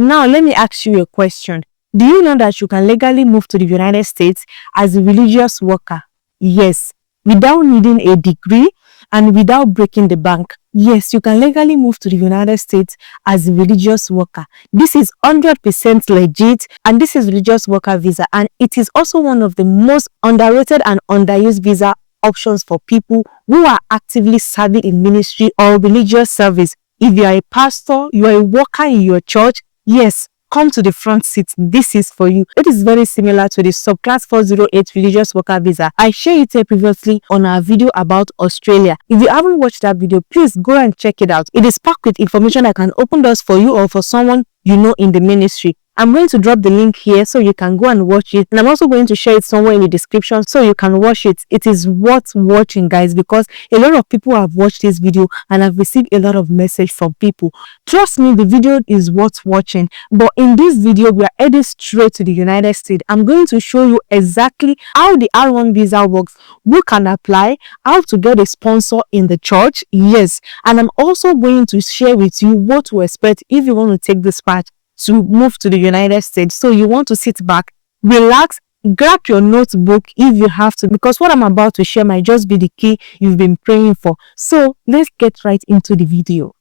now let me ask you a question. Do you know that you can legally move to the United States as a religious worker? Yes. Without needing a degree and without breaking the bank. Yes, you can legally move to the United States as a religious worker. This is 100% legit, and this is religious worker visa, and it is also one of the most underrated and underused visa options for people who are actively serving in ministry or religious service. If you are a pastor, you are a worker in your church, yes, come to the front seat. This is for you. It is very similar to the subclass 408 religious worker visa. I shared it here previously on our video about Australia. If you haven't watched that video, please go and check it out. It is packed with information that can open doors for you or for someone you know in the ministry. I'm going to drop the link here so you can go and watch it, and I'm also going to share it somewhere in the description so you can watch it. It is worth watching, guys, because a lot of people have watched this video and I've received a lot of message from people. Trust me, the video is worth watching. But in this video, we are heading straight to the United States. I'm going to show you exactly how the R1 visa works, who can apply, how to get a sponsor in the church, yes, and I'm also going to share with you what to expect if you want to take this path to move to the United States. So you want to sit back, relax, grab your notebook if you have to, because what I'm about to share might just be the key you've been praying for. So let's get right into the video.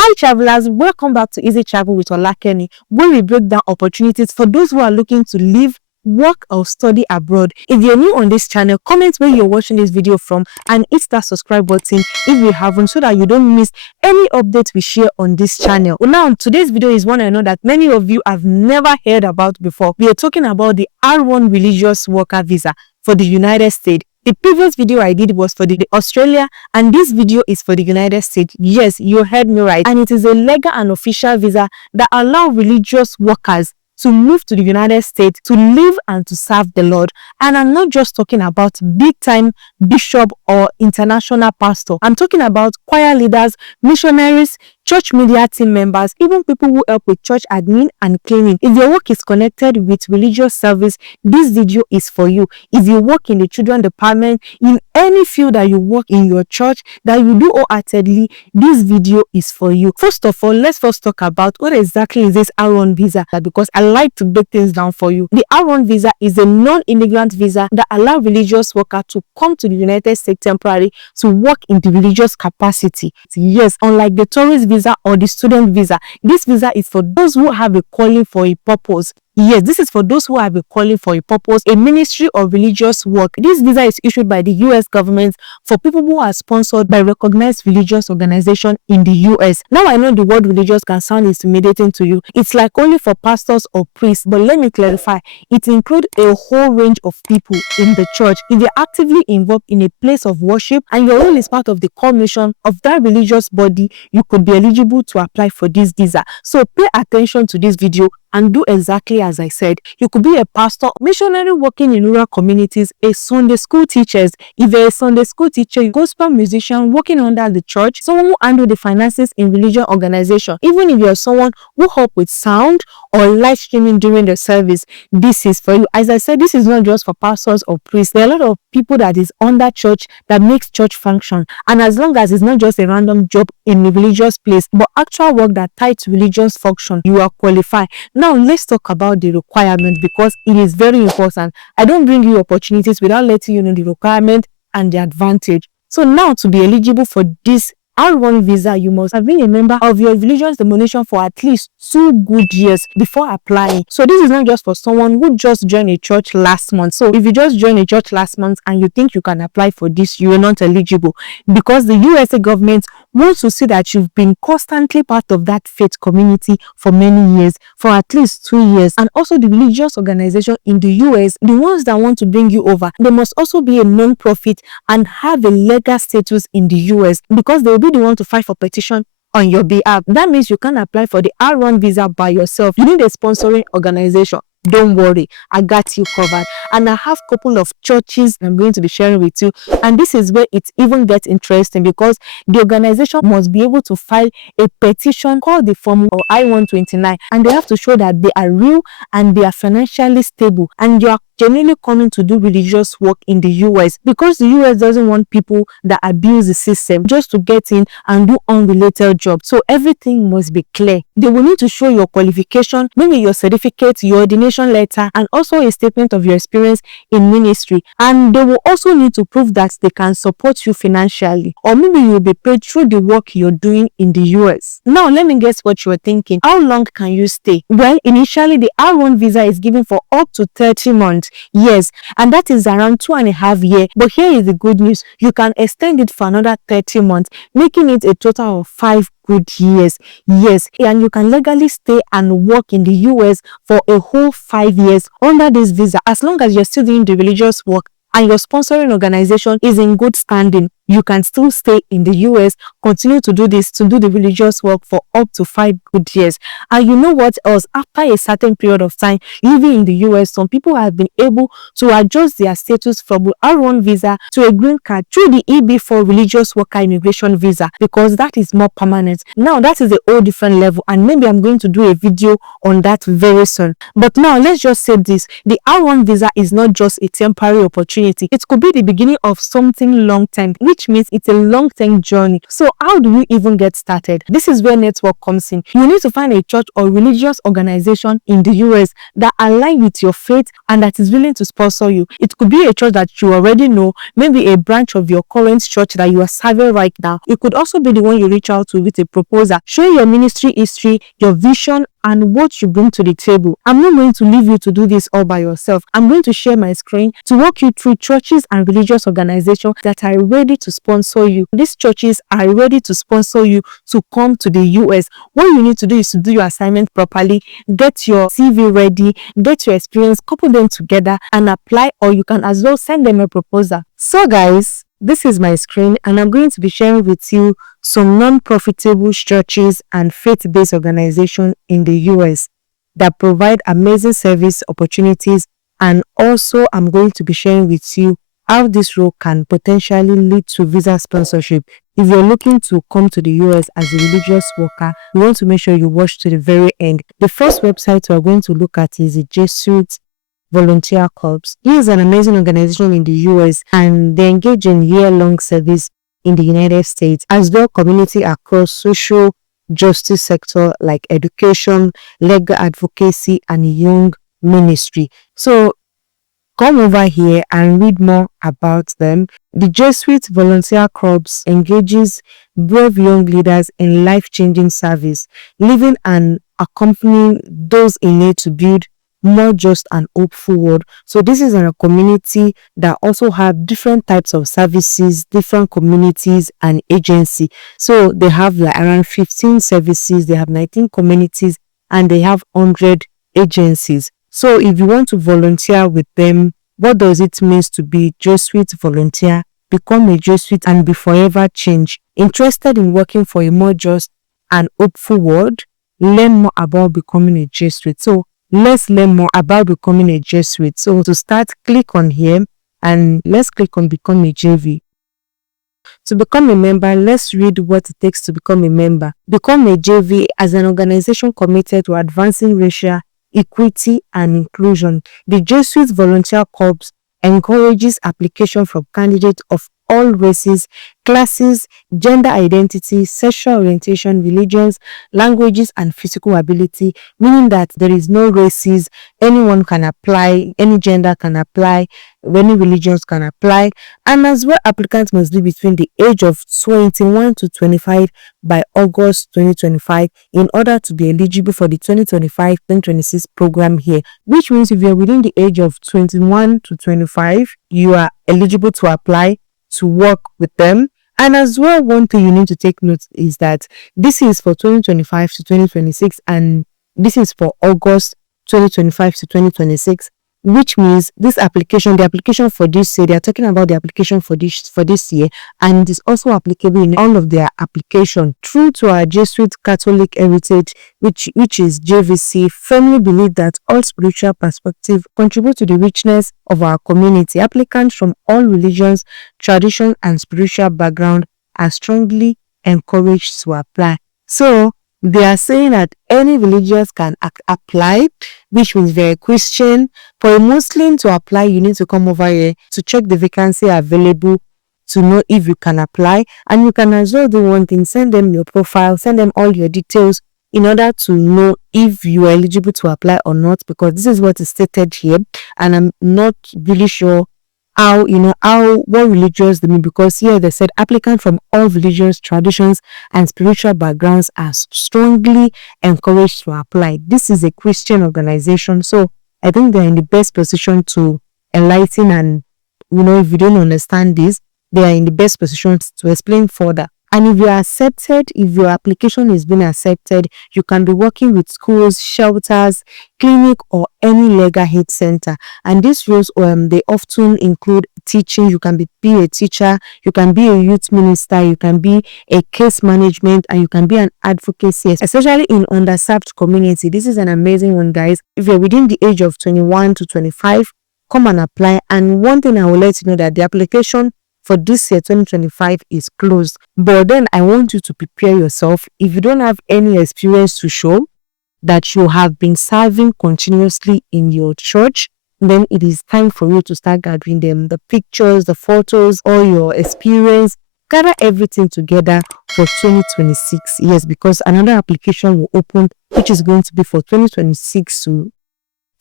Hi travelers, welcome back to Easy Travel with Olakeni, where we break down opportunities for those who are looking to live, work or study abroad. If you're new on this channel, comment where you're watching this video from and hit that subscribe button if you haven't, so that you don't miss any updates we share on this channel. Now, today's video is one I know that many of you have never heard about before. We are talking about the R1 religious worker visa for the United States. The previous video I did was for the Australia, and this video is for the United States. Yes, you heard me right. And it is a legal and official visa that allows religious workers to move to the United States to live and to serve the Lord. And I'm not just talking about big-time bishop or international pastor. I'm talking about choir leaders, missionaries, church media team members, even people who help with church admin and cleaning. If your work is connected with religious service, this video is for you. If you work in the children department, in any field that you work in your church, that you do wholeheartedly, this video is for you. First of all, let's first talk about what exactly is this R1 visa, because I like to break things down for you. The R1 visa is a non-immigrant visa that allows religious workers to come to the United States temporarily to work in the religious capacity. Yes, unlike the tourist visa or the student visa, this visa is for those who have a calling for a purpose. Yes, this is for those who have a calling for a purpose, a ministry or religious work. This visa is issued by the US government for people who are sponsored by recognized religious organizations in the US. Now I know the word religious can sound intimidating to you. It's like only for pastors or priests, but let me clarify. It includes a whole range of people in the church. If you're actively involved in a place of worship and your role is part of the core mission of that religious body, you could be eligible to apply for this visa. So pay attention to this video and do exactly as I said. You could be a pastor, missionary working in rural communities, a Sunday school teacher. If you're a Sunday school teacher, a gospel musician working under the church, someone who handle the finances in religion organization. Even if you're someone who help with sound or live streaming during the service, this is for you. As I said, this is not just for pastors or priests. There are a lot of people that is under church that makes church function. And as long as it's not just a random job in a religious place, but actual work that ties to religious function, you are qualified. Now, let's talk about the requirement, because it is very important. I don't bring you opportunities without letting you know the requirement and the advantage. So now, to be eligible for this R1 visa, you must have been a member of your religion's denomination for at least 2 good years before applying. So this is not just for someone who just joined a church last month. So if you just joined a church last month and you think you can apply for this, you are not eligible, because the USA government wants to see that you've been constantly part of that faith community for many years, for at least 2 years. And also the religious organization in the US, the ones that want to bring you over, they must also be a non-profit and have a legal status in the US, because they will be the one to file for petition on your behalf. That means you can't apply for the R1 visa by yourself. You need a sponsoring organization. don't worry, I got you covered. And I have a couple of churches I'm going to be sharing with you. And this is where it even gets interesting, because the organization must be able to file a petition called the Form or I-129, and they have to show that they are real and they are financially stable, and you are genuinely coming to do religious work in the US, because the US doesn't want people that abuse the system just to get in and do unrelated jobs. So everything must be clear. They will need to show your qualification, maybe your certificate, your ordination letter, and also a statement of your experience in ministry. And they will also need to prove that they can support you financially, or maybe you'll be paid through the work you're doing in the US. Now, let me guess what you're thinking. How long can you stay? Well, initially, the R1 visa is given for up to 30 months. Yes, and that is around 2.5 years. But here is the good news. You can extend it for another 30 months, making it a total of 5 good years. Yes, and you can legally stay and work in the US for a whole 5 years under this visa, as long as you're still doing the religious work and your sponsoring organization is in good standing. You can still stay in the US, continue to do the religious work for up to 5 good years. And you know what else? After a certain period of time living in the US, some people have been able to adjust their status from R1 visa to a green card through the EB4 religious worker immigration visa, because that is more permanent. Now, that is a whole different level, and maybe I'm going to do a video on that very soon. But now, let's just say this. The R1 visa is not just a temporary opportunity. It could be the beginning of something long-term, which means it's a long-term journey. So how do you even get started? This is where network comes in. You need to find a church or religious organization in the US that align with your faith and that is willing to sponsor you. It could be a church that you already know, maybe a branch of your current church that you are serving right now. It could also be the one you reach out to with a proposal, showing your ministry history, your vision, and what you bring to the table. I'm not going to leave you to do this all by yourself. I'm going to share my screen to walk you through churches and religious organizations that are ready to sponsor you. These churches are ready to sponsor you to come to the US. What you need to do is to do your assignment properly, get your CV ready, get your experience, couple them together and apply, or you can as well send them a proposal. So guys, this is my screen, and I'm going to be sharing with you some non-profitable churches and faith-based organizations in the US that provide amazing service opportunities, and also I'm going to be sharing with you how this role can potentially lead to visa sponsorship. If you're looking to come to the US as a religious worker, you want to make sure you watch to the very end. The first website we're going to look at is the Juit Volunteer Corps. He is an amazing organization in the US, and they engage in year-long service in the United States, as well community across social justice sector like education, legal advocacy, and young ministry. So come over here and read more about them. The Juit Volunteer Corps engages brave young leaders in life-changing service, living and accompanying those in need to build more just and hopeful world. So this is a community that also have different types of services, different communities and agency. So they have like around 15 services, they have 19 communities, and they have 100 agencies. So if you want to volunteer with them, what does it mean to be Juit volunteer? Become a Juit and be forever changed. Interested in working for a more just and hopeful world? Learn more about becoming a Juit. So let's learn more about becoming a Juit. So to start, click on here and let's click on become a JV. To become a member, let's read what it takes to become a member. Become a JV as an organization committed to advancing racial equity and inclusion. The Juit Volunteer Corps encourages application from candidates of all races, classes, gender identity, sexual orientation, religions, languages, and physical ability, meaning that there is no races, anyone can apply, any gender can apply, any religions can apply, and as well applicants must be between the age of 21 to 25 by August 2025 in order to be eligible for the 2025-2026 program here, which means if you're within the age of 21 to 25, you are eligible to apply to work with them. And as well, one thing you need to take note is that this is for 2025 to 2026 and this is for August 2025 to 2026. which means the application for this year, they are talking about the application for this year, and it is also applicable in all of their application. True to our Jesuit Catholic heritage, which is JVC, firmly believe that all spiritual perspectives contribute to the richness of our community. Applicants from all religions, traditions, and spiritual background are strongly encouraged to apply. So they are saying that any religious can apply, which means they're a Christian. For a Muslim to apply, you need to come over here to check the vacancy available to know if you can apply. And you can as well do one thing: send them your profile, send them all your details in order to know if you are eligible to apply or not, because this is what is stated here, and I'm not really sure what religions they mean, because here they said applicants from all religions, traditions, and spiritual backgrounds are strongly encouraged to apply. This is a Christian organization, so I think they're in the best position to enlighten, and if you don't understand this, they are in the best position to explain further. And if you are accepted, if your application is being accepted, you can be working with schools, shelters, clinic, or any legal aid center. And these roles, they often include teaching. You can be a teacher, you can be a youth minister, you can be a case management, and you can be an advocacy, especially in underserved community. This is an amazing one, guys. If you're within the age of 21 to 25, come and apply. And one thing I will let you know, that the application for this year 2025 is closed. But then I want you to prepare yourself. If you don't have any experience to show that you have been serving continuously in your church, then it is time for you to start gathering them, the pictures, the photos, all your experience. Gather everything together for 2026. Yes, because another application will open, which is going to be for 2026 to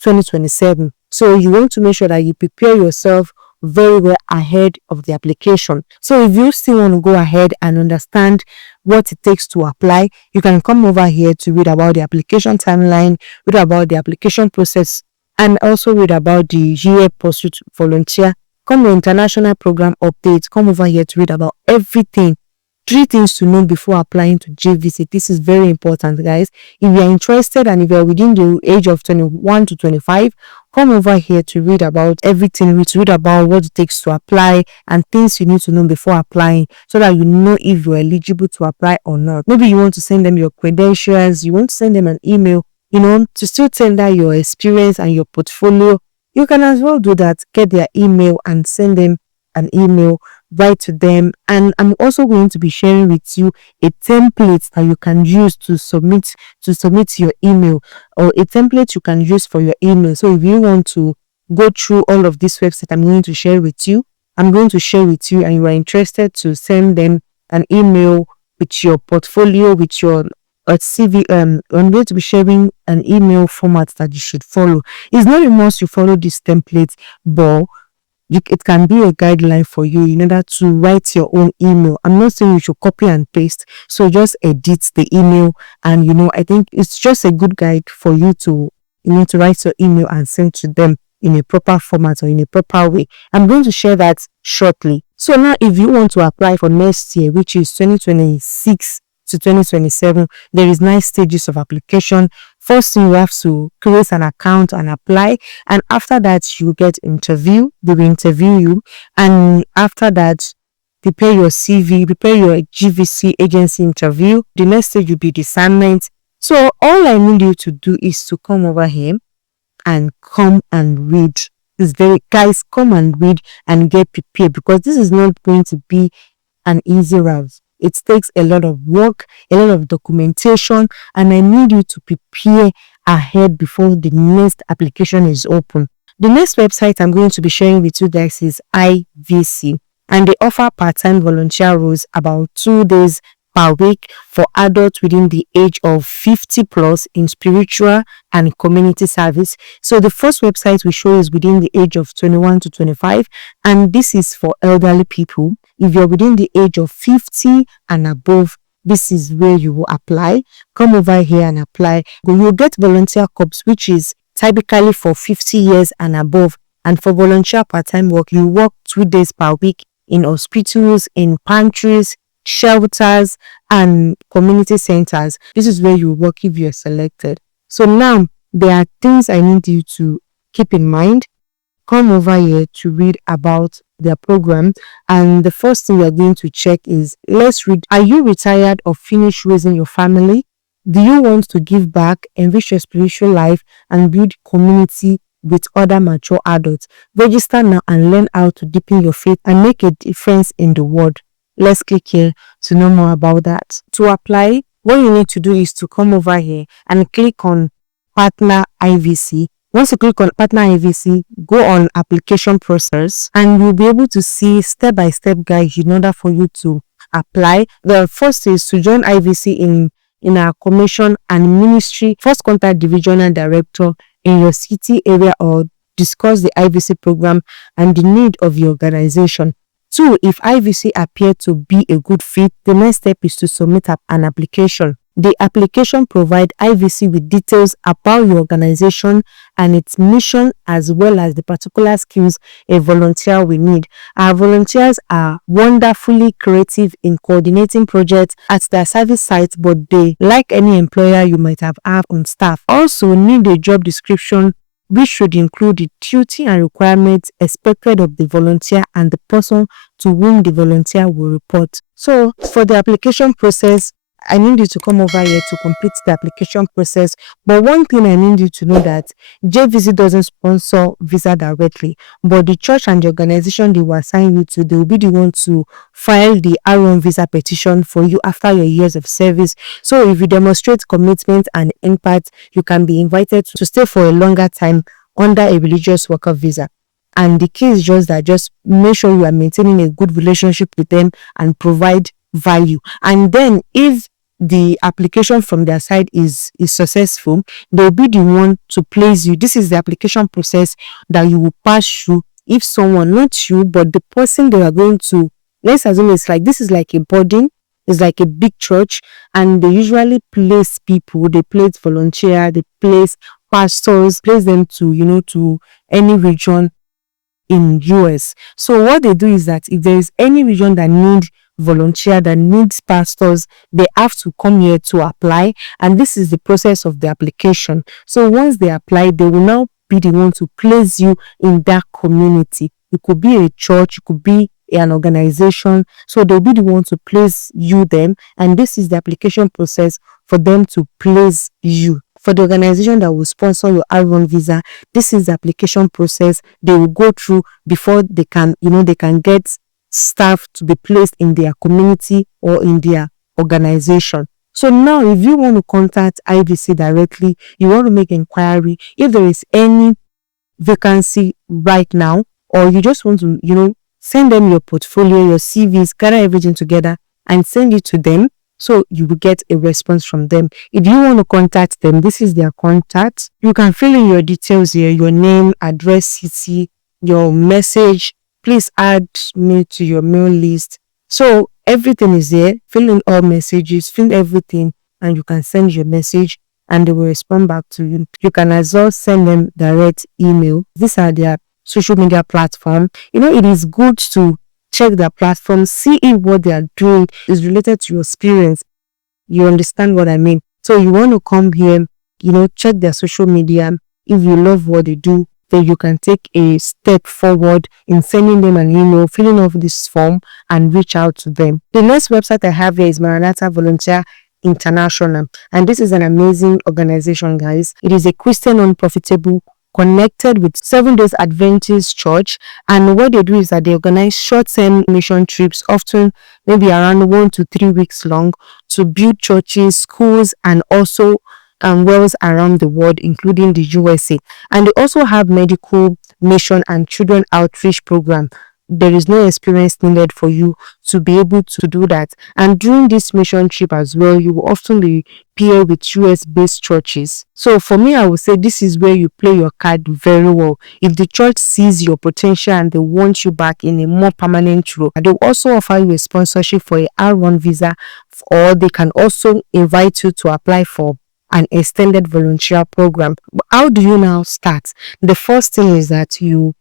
2027. So you want to make sure that you prepare yourself very well ahead of the application. So if you still want to go ahead and understand what it takes to apply, you can come over here to read about the application timeline, read about the application process, and also read about the GA Pursuit Volunteer. Come the international program updates. Come over here to read about everything. 3 things to know before applying to JVC. This is very important, guys. If you are interested and if you are within the age of 21 to 25, come over here to read about everything, to read about what it takes to apply and things you need to know before applying, so that you know if you're eligible to apply or not. Maybe you want to send them your credentials, you want to send them an email, to still tender your experience and your portfolio. You can as well do that. Get their email and send them an email, write to them. And I'm also going to be sharing with you a template that you can use to submit your email, or a template you can use for your email. So if you want to go through all of this website I'm going to share with you, and you are interested to send them an email with your portfolio, with your CV, I'm going to be sharing an email format that you should follow. It's not a must you follow this template, but it can be a guideline for you in order to write your own email. I'm not saying you should copy and paste, so just edit the email. And I think it's just a good guide for you to to write your email and send to them in a proper format or in a proper way. I'm going to share that shortly. So now, if you want to apply for next year, which is 2026 to 2027, there is 9 stages of application. First thing, you have to create an account and apply, and after that you get interview. They will interview you, and after that, prepare your CV, prepare your GVC agency interview. The next stage will be the assignment. So all I need you to do is to come over here and come and read. Guys, come and read and get prepared, because this is not going to be an easy route. It takes a lot of work, a lot of documentation, and I need you to prepare ahead before the next application is open. The next website I'm going to be sharing with you guys is IVC, and they offer part-time volunteer roles about 2 days per week for adults within the age of 50 plus in spiritual and community service. So the first website we show is within the age of 21 to 25, and this is for elderly people. If you're within the age of 50 and above, this is where you will apply. Come over here and apply. You'll get volunteer corps, which is typically for 50 years and above. And for volunteer part-time work, you work 2 days per week in hospitals, in pantries, shelters, and community centers. This is where you work if you're selected. So now, there are things I need you to keep in mind. come over here to read about their program. And the first thing we are going to check is, let's read. Are you retired or finished raising your family? Do you want to give back, enrich your spiritual life, and build community with other mature adults? Register now and learn how to deepen your faith and make a difference in the world. Let's click here to know more about that. To apply, what you need to do is to come over here and click on Partner IVC. Once you click on Partner IVC, go on Application Process, and you'll be able to see step-by-step guide in order for you to apply. The first is to join IVC in our commission and ministry. First, contact the regional director in your city area or discuss the IVC program and the need of your organization. 2, if IVC appear to be a good fit, the next step is to submit an application. The application provides IVC with details about your organization and its mission, as well as the particular skills a volunteer will need. Our volunteers are wonderfully creative in coordinating projects at their service sites, but they, like any employer you might have on staff, also need a job description which should include the duty and requirements expected of the volunteer and the person to whom the volunteer will report. So, for the application process, I need you to come over here to complete the application process. But one thing I need you to know that JVC doesn't sponsor visa directly, but the church and the organization they will assign you to, they will be the one to file the R1 visa petition for you after your years of service. So if you demonstrate commitment and impact, you can be invited to stay for a longer time under a religious worker visa. And the key is just that, just make sure you are maintaining a good relationship with them and provide value. And then if the application from their side is successful, they'll be the one to place you. This is the application process that you will pass through. If someone, not you, but the person they are going to, let's assume it's like, this is like a building, it's like a big church, and they usually place people, they place volunteers, they place pastors, place them to, to any region in US. So what they do is that if there is any region that needs volunteer, that needs pastors, they have to come here to apply, and this is the process of the application. So once they apply, they will now be the one to place you in that community. It could be a church, it could be an organization, so they'll be the one to place you them, and this is the application process for them to place you. For the organization that will sponsor your R1 visa, this is the application process they will go through before they can, they can get staff to be placed in their community or in their organization. So now, if you want to contact IVC directly, you want to make inquiry, if there is any vacancy right now, or you just want to, send them your portfolio, your CVs, gather everything together and send it to them, so you will get a response from them. If you want to contact them, this is their contact. You can fill in your details here, your name, address, city, your message. Please add me to your mail list. So everything is there. Fill in all messages, fill everything, and you can send your message and they will respond back to you. You can as well send them direct email. These are their social media platform. It is good to check their platform, see if what they are doing is related to your experience. You understand what I mean? So you want to come here, check their social media. If you love what they do, then you can take a step forward in sending them an email, filling out this form, and reach out to them. The next website I have here is Marinata Volunteer International, and this is an amazing organization, guys. It is a Christian non-profitable connected with Seventh-day Adventist Church, and what they do is that they organize short-term mission trips, often maybe around 1 to 3 weeks long, to build churches, schools, and also wells around the world, including the USA. And they also have medical, mission, and children outreach program. There is no experience needed for you to be able to do that. And during this mission trip as well, you will often be pair with US-based churches. So for me, I would say this is where you play your card very well. If the church sees your potential and they want you back in a more permanent role, they will also offer you a sponsorship for a R1 visa, or they can also invite you to apply for an extended volunteer program. How do you now start? The first thing is that you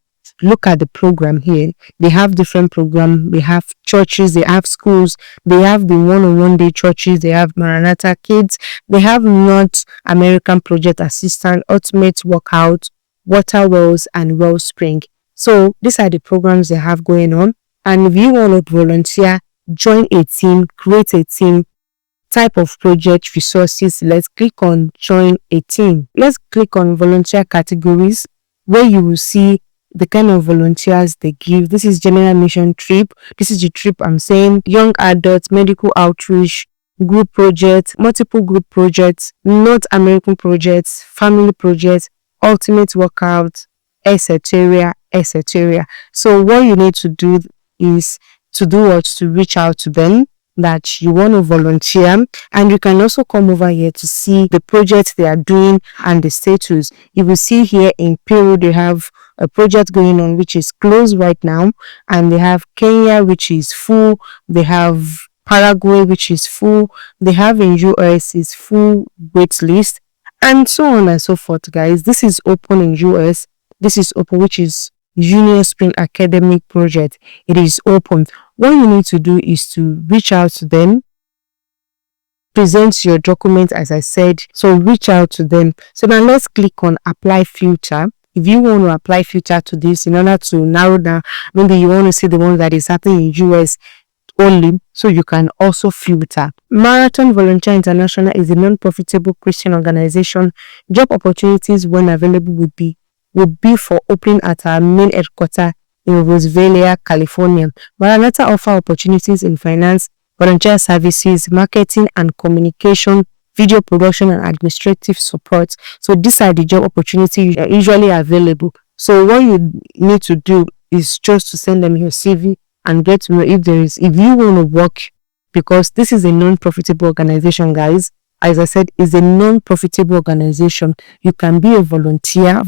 look at the program here. They have different programs. They have churches, they have schools, they have the one-on-one day churches, they have Maranatha Kids, they have North American Project Assistant, Ultimate Workout, Water Wells, and Wellspring. So these are the programs they have going on. And if you want to volunteer, join a team, create a team, type of project, resources, let's click on join a team. Let's click on volunteer categories, where you will see the kind of volunteers they give. This is general mission trip. This is the trip I'm saying. Young adults, medical outreach, group projects, multiple group projects, North American projects, family projects, ultimate workout, etc., etc. So what you need to do is to reach out to them that you want to volunteer, and you can also come over here to see the projects they are doing and the status. You will see here in Peru they have a project going on which is closed right now, and they have Kenya which is full, they have Paraguay which is full, they have in US is full wait list, and so on and so forth, guys. This is open in US, this is open, which is Union Spring Academic Project. It is open. What you need to do is to reach out to them, present your documents, as I said. So reach out to them. So now let's click on apply filter. If you want to apply filter to this in order to narrow down, maybe you want to see the one that is happening in US only, so you can also filter. Marathon Volunteer International is a non-profitable Christian organization. Job opportunities when available would be for opening at our main headquarters in Roseville, California. Marinata offer opportunities in finance, volunteer services, marketing and communication, video production and administrative support. So these are the job opportunities usually available. So what you need to do is just to send them your CV and get to know if you want to work, because this is a non-profitable organization, guys. As I said, is a non-profitable organization. You can be a volunteer,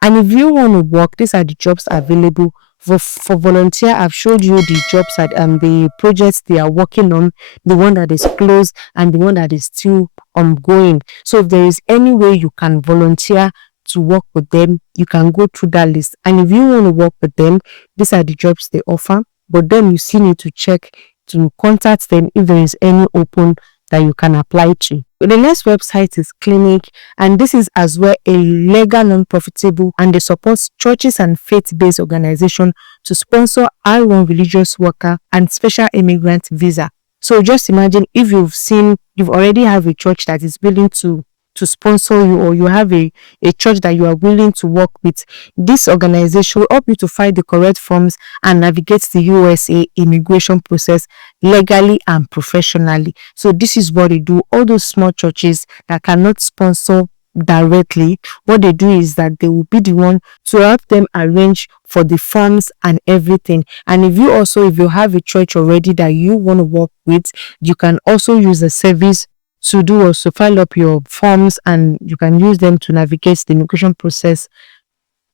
and if you want to work, these are the jobs available. For volunteer, I've showed you the jobs at the projects they are working on, the one that is closed and the one that is still ongoing. So if there is any way you can volunteer to work with them, you can go through that list. And if you want to work with them, these are the jobs they offer. But then you still need to check to contact them if there is any open that you can apply to. The next website is Clinic, and this is as well a legal non-profitable, and they support churches and faith-based organizations to sponsor I-1 religious worker and special immigrant visa. So just imagine if you've already have a church that is willing to sponsor you, or you have a church that you are willing to work with. This organization will help you to find the correct forms and navigate the USA immigration process legally and professionally. So this is what they do. All those small churches that cannot sponsor directly, what they do is that they will be the one to help them arrange for the forms and everything. And if you have a church already that you want to work with, you can also use the service to do also file up your forms, and you can use them to navigate the immigration process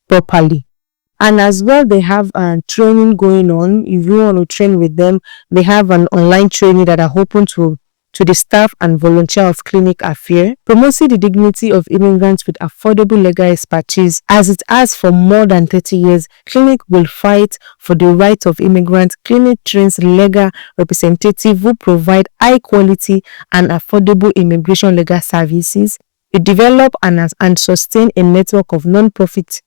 properly. And as well, they have training going on. If you want to train with them, they have an online training that are open to the staff and volunteer of Clinic Affair, promoting the dignity of immigrants with affordable legal expertise. As it has for more than 30 years, Clinic will fight for the rights of immigrants. Clinic trains legal representatives who provide high quality and affordable immigration legal services. It develop and sustain a network of non-profit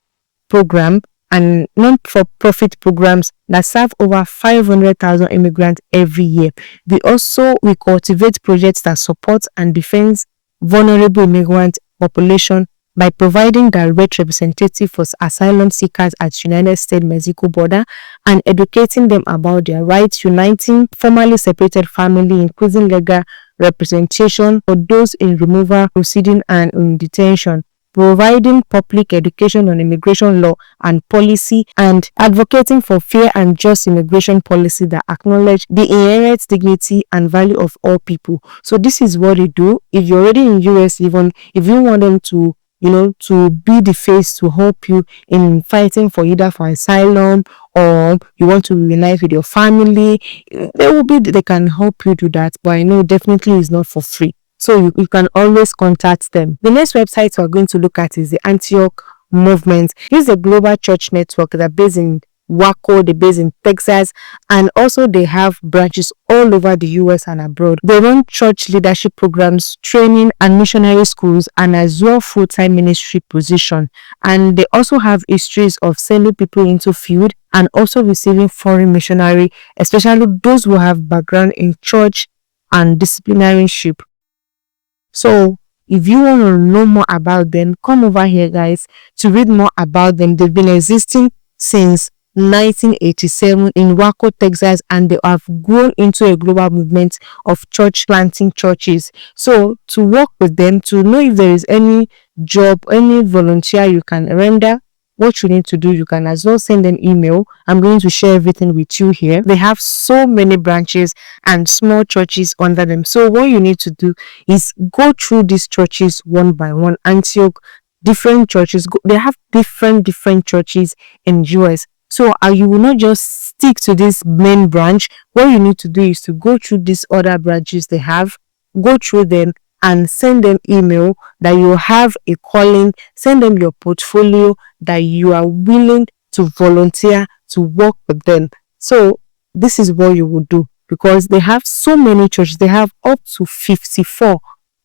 programs and non-for-profit programs that serve over 500,000 immigrants every year. We cultivate projects that support and defend vulnerable immigrant population by providing direct representative for asylum seekers at United States-Mexico border and educating them about their rights, uniting formally separated family, increasing legal representation for those in removal proceeding and in detention, providing public education on immigration law and policy, and advocating for fair and just immigration policy that acknowledge the inherent dignity and value of all people. So this is what they do. If you're already in US, even if you want them to be the face to help you in fighting for either for asylum, or you want to reunite with your family, they can help you do that. But I know definitely it's not for free. So you can always contact them. The next website we're going to look at is the Antioch Movement. This is a global church network that is based in Waco, they're based in Texas, and also they have branches all over the US and abroad. They run church leadership programs, training and missionary schools, and as well full-time ministry position. And they also have histories of sending people into field and also receiving foreign missionary, especially those who have background in church and disciplinaryship. So if you want to know more about them, come over here, guys, to read more about them. They've been existing since 1987 in Waco, Texas, and they have grown into a global movement of church planting churches. So to work with them, to know if there is any job, any volunteer you can render, what you need to do, you can as well send an email. I'm going to share everything with you here. They have so many branches and small churches under them. So what you need to do is go through these churches one by one. Antioch, different churches. They have different churches in US. So you will not just stick to this main branch. What you need to do is to go through these other branches they have, go through them and send them email that you have a calling, send them your portfolio that you are willing to volunteer to work with them. So this is what you will do, because they have so many churches. They have up to 54.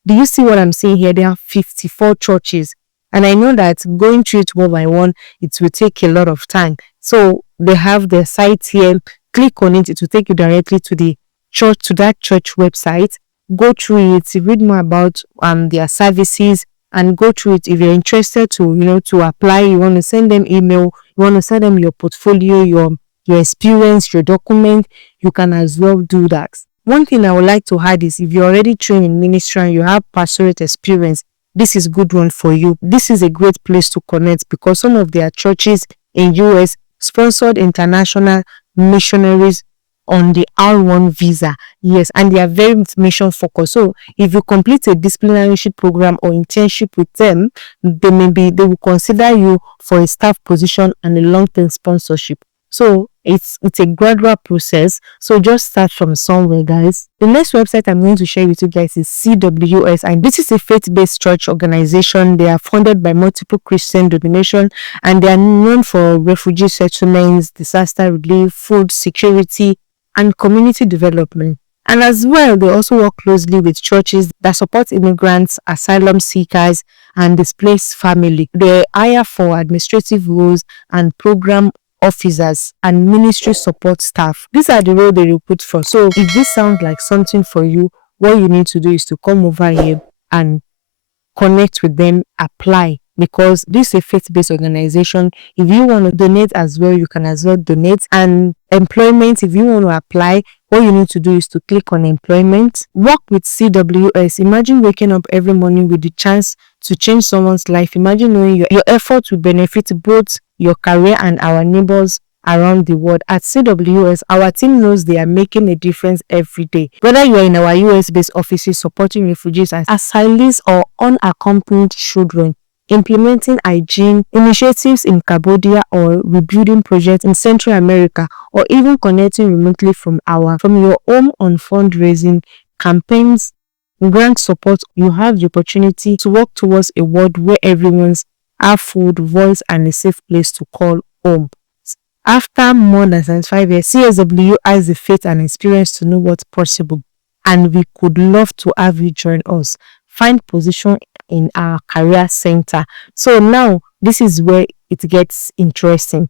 Do you see what I'm saying here? They have 54 churches. And I know that going through it one by one, it will take a lot of time. So they have their site here. Click on it. It will take you directly to the church, to that church website. Go through it, read more about their services, and go through it. If you're interested to apply, you want to send them email, you want to send them your portfolio, your experience, your document, you can as well do that. One thing I would like to add is, if you're already trained in ministry and you have pastorate experience, this is a good one for you. This is a great place to connect, because some of their churches in US sponsored international missionaries on the R1 visa. Yes, and they are very mission focused. So if you complete a disciplinaryship program or internship with them, they will consider you for a staff position and a long-term sponsorship. So it's a gradual process. So just start from somewhere, guys. The next website I'm going to share with you guys is CWS, and this is a faith-based church organization. They are funded by multiple Christian denominations, and they are known for refugee settlements, disaster relief, food security, and community development. And as well, they also work closely with churches that support immigrants, asylum seekers, and displaced family. They hire for administrative roles and program officers and ministry support staff. These are the roles they recruit for. So if this sounds like something for you, what you need to do is to come over here and connect with them, apply, because this is a faith-based organization. If you want to donate as well, you can as well donate. And employment, if you want to apply, what you need to do is to click on employment. Work with CWS. Imagine waking up every morning with the chance to change someone's life. Imagine knowing your effort will benefit both your career and our neighbors around the world. At CWS, our team knows they are making a difference every day. Whether you are in our US-based offices supporting refugees and asylees or unaccompanied children, implementing hygiene initiatives in Cambodia, or rebuilding projects in Central America, or even connecting remotely from your home on fundraising campaigns, grant support, you have the opportunity to work towards a world where everyone's have food, voice, and a safe place to call home. After more than 75 years, CSW has the faith and experience to know what's possible, and we could love to have you join us. Find position in our career center. So now, this is where it gets interesting.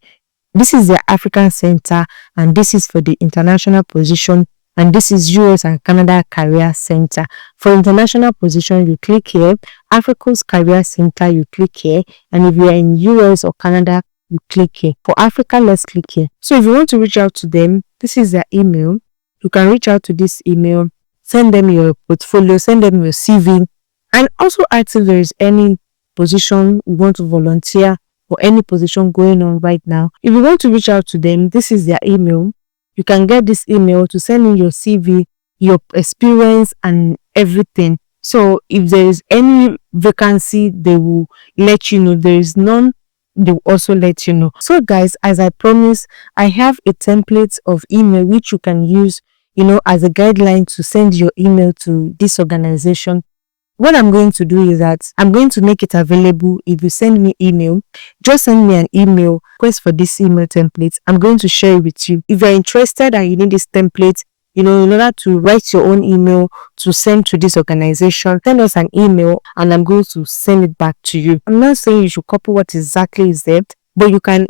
This is the African Center, and this is for the international position, and this is US and Canada Career Center. For international position, you click here. Africa's Career Center, you click here. And if you are in US or Canada, you click here. For Africa, let's click here. So if you want to reach out to them, this is their email. You can reach out to this email, send them your portfolio, send them your CV, and also ask if there is any position you want to volunteer or any position going on right now. If you want to reach out to them, this is their email. You can get this email to send in your CV, your experience, and everything. So if there is any vacancy, they will let you know. There is none, they will also let you know. So guys, as I promised, I have a template of email which you can use, as a guideline to send your email to this organization. What I'm going to do is that I'm going to make it available. If you send me email, just send me an email request for this email template. I'm going to share it with you. If you're interested and you need this template, in order to write your own email to send to this organization, send us an email and I'm going to send it back to you. I'm not saying you should copy what exactly is there, but you can,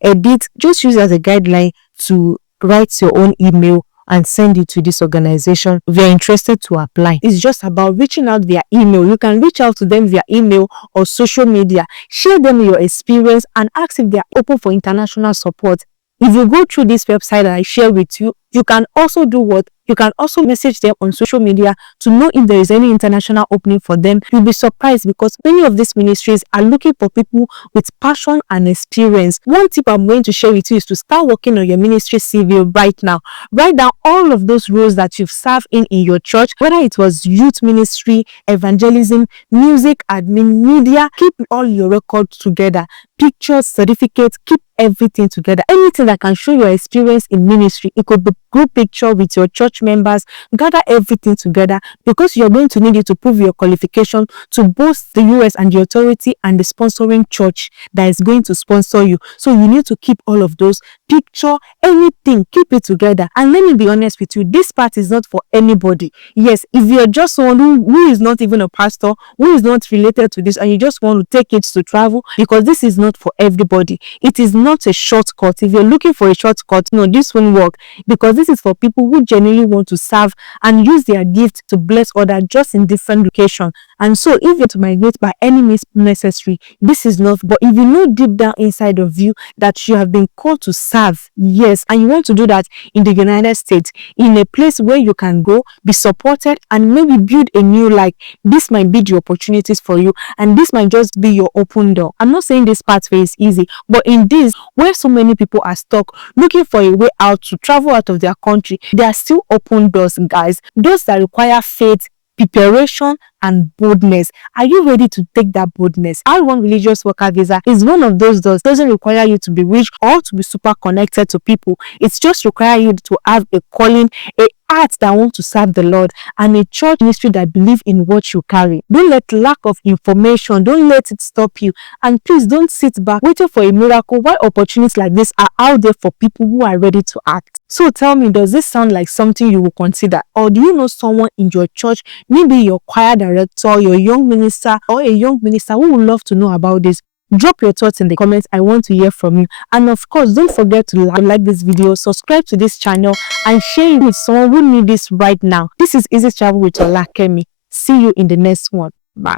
edit, just use it as a guideline to write your own email and send it to this organization if you're interested to apply. It's just about reaching out via email. You can reach out to them via email or social media. Share them your experience and ask if they are open for international support. If you go through this website that I share with you, you can also do what? You can also message them on social media to know if there is any international opening for them. You'll be surprised because many of these ministries are looking for people with passion and experience. One tip I'm going to share with you is to start working on your ministry CV right now. Write down all of those roles that you've served in your church, whether it was youth ministry, evangelism, music, admin, media. Keep all your records together. Pictures, certificates, keep everything together. Anything that can show your experience in ministry. It could be group picture with your church members. Gather everything together because you're going to need it to prove your qualification to both the US and the authority and the sponsoring church that is going to sponsor you. So you need to keep all of those. Picture, anything, keep it together. And let me be honest with you, this part is not for anybody. Yes, if you're just someone who is not even a pastor, who is not related to this, and you just want to take it to travel, because this is not for everybody. It is not a shortcut. If you're looking for a shortcut, no, this won't work, because this is for people who genuinely want to serve and use their gift to bless others just in different locations. And so if you're to migrate by any means necessary, this is not. But if you know deep down inside of you that you have been called to serve, yes, and you want to do that in the United States, in a place where you can go, be supported, and maybe build a new life, this might be the opportunities for you, and this might just be your open door. I'm not saying this pathway is easy, but in this, where so many people are stuck looking for a way out to travel out of their country, there are still open doors, guys. Doors that require faith, preparation, and boldness. Are you ready to take that boldness? R1 religious worker visa is one of those doors. It doesn't require you to be rich or to be super connected to people. It's just require you to have a calling, a heart that want to serve the Lord, and a church ministry that believe in what you carry. Don't let lack of information, don't let it stop you. And please don't sit back waiting for a miracle while opportunities like this are out there for people who are ready to act. So tell me, does this sound like something you will consider? Or do you know someone in your church, maybe your choir director, your young minister, or a young minister who would love to know about this? Drop your thoughts in the comments. I want to hear from you. And of course, don't forget to like this video, subscribe to this channel, and share it with someone who needs this right now. This is Easy Travel with Olakemi. See you in the next one. Bye.